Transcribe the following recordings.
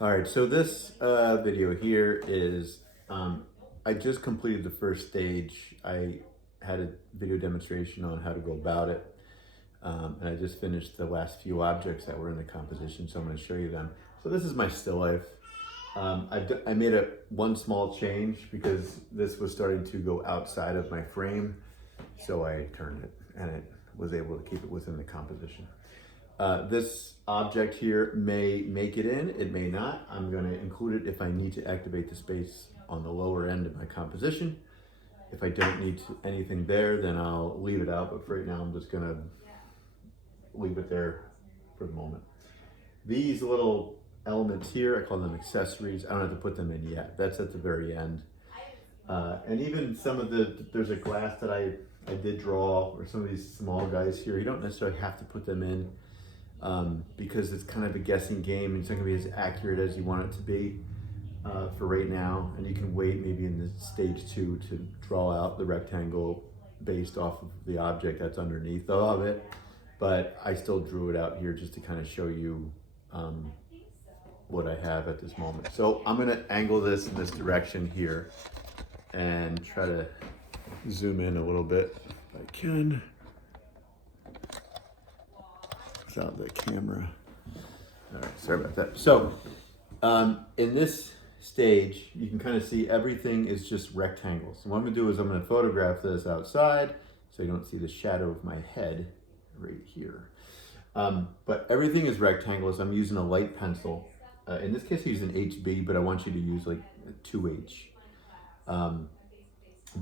All right, so this video here is, I just completed the first stage. I had a video demonstration on how to go about it. And I just finished the last few objects that were in the composition, so I'm going to show you them. So this is my still life. I made one small change because this was starting to go outside of my frame. So I turned it and it was able to keep it within the composition. This object here may make it in, it may not. I'm going to include it if I need to activate the space on the lower end of my composition. If I don't need anything there, then I'll leave it out, but for right now I'm just going to leave it there for the moment. These little elements here, I call them accessories. I don't have to put them in yet. That's at the very end. And even some of there's a glass that I did draw, or some of these small guys here, you don't necessarily have to put them in. Because it's kind of a guessing game and it's not going to be as accurate as you want it to be for right now. And you can wait maybe in the stage 2 to draw out the rectangle based off of the object that's underneath of it. But I still drew it out here just to kind of show you what I have at this moment. So I'm going to angle this in this direction here and try to zoom in a little bit if I can. Without the camera. All right, sorry about that. So in this stage, you can kind of see everything is just rectangles. So what I'm gonna do is I'm gonna photograph this outside so you don't see the shadow of my head right here. But everything is rectangles. I'm using a light pencil. In this case, I use an HB, but I want you to use like a 2H.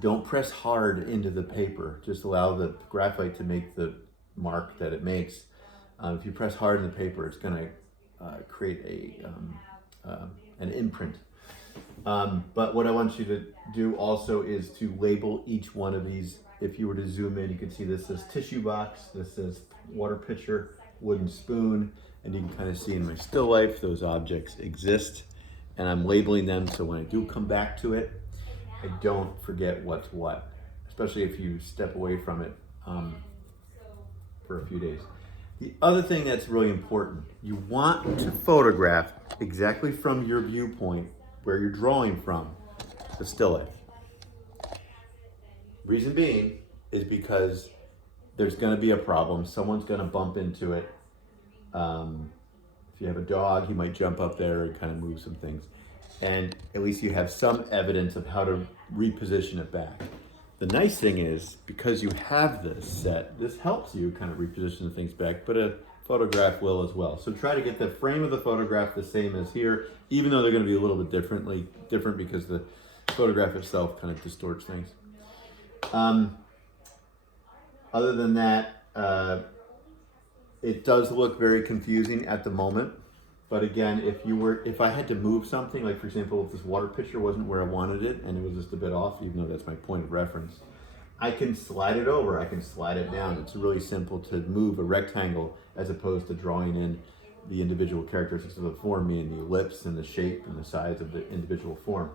Don't press hard into the paper. Just allow the graphite to make the mark that it makes. If you press hard in the paper, it's going to create an imprint. But what I want you to do also is to label each one of these. If you were to zoom in, you can see this says tissue box, this says water pitcher, wooden spoon, and you can kind of see in my still life those objects exist. And I'm labeling them so when I do come back to it, I don't forget what's what, especially if you step away from it for a few days. The other thing that's really important, you want to photograph exactly from your viewpoint where you're drawing from the still life. Reason being is because there's going to be a problem. Someone's going to bump into it. If you have a dog, he might jump up there and kind of move some things. And at least you have some evidence of how to reposition it back. The nice thing is, because you have this set, this helps you kind of reposition things back, but a photograph will as well. So try to get the frame of the photograph the same as here, even though they're going to be a little bit different because the photograph itself kind of distorts things. Other than that, it does look very confusing at the moment. But again, if I had to move something, like for example, if this water pitcher wasn't where I wanted it and it was just a bit off, even though that's my point of reference, I can slide it over, I can slide it down. It's really simple to move a rectangle as opposed to drawing in the individual characteristics of the form, meaning the ellipse and the shape and the size of the individual form.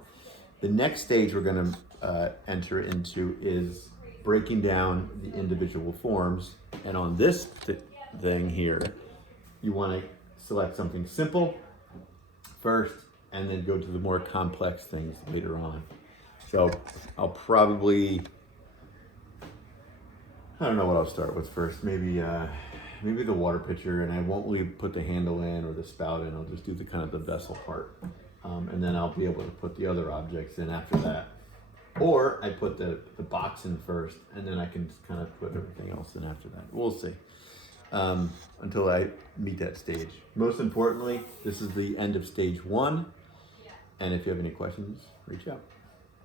The next stage we're going to enter into is breaking down the individual forms. And on this thing here, you want to select something simple first and then go to the more complex things later on. So I'll probably, I don't know what I'll start with first. Maybe the water pitcher, and I won't put the handle in or the spout in. I'll just do the kind of the vessel part. And then I'll be able to put the other objects in after that. Or I put the box in first and then I can kind of put everything else in after that. We'll see. Until I meet that stage. Most importantly, this is the end of stage 1. And if you have any questions, reach out.